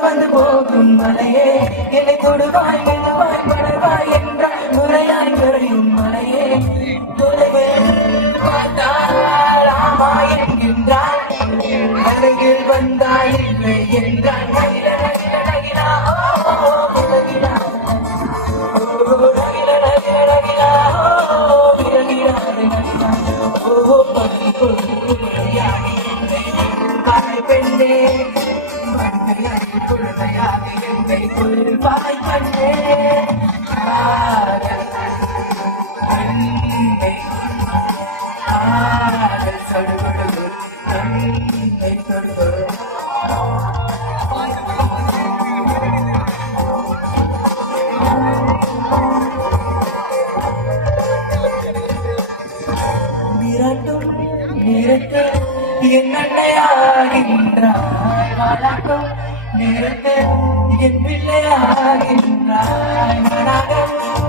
வந்து போகும் மலையே என்னை தொடுவாய் மெதுவாய் படவாய் என்றால் முறையாய் குறையும் மலையே தொலைவில் பார்த்தால் ஆமா என்கின்றாள் அருகில் வந்தால் இல்லை என்றால் நகில நகில நகிலா ஓ விலகிலா ஓ நகில நகில நகிலா ஓ விலகிலா நகிலா ஓ பட்டு கொண்டு குறையாடி என்னை பெண்ணே குழந்தையாக என்னை கொள்வாய் கண்ணே சடுகுடு கண்ணை தொடுகு மிரட்டும் நிறுத்து என் அன்னையாகின்றாய் வாழாட்டும் நிறுத்து என் பிள்ளையாகின்றாய் மனாக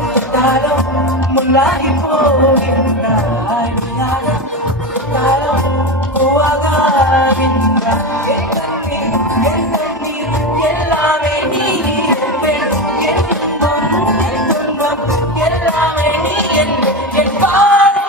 தொட்டாலும் முன்னாகி போகின்றாய் தொட்டாலும் பூவாகின்றாய் என் கண்ணீர் எல்லாமே நீ என் துன்பம் எல்லாமே நீ என் பழகு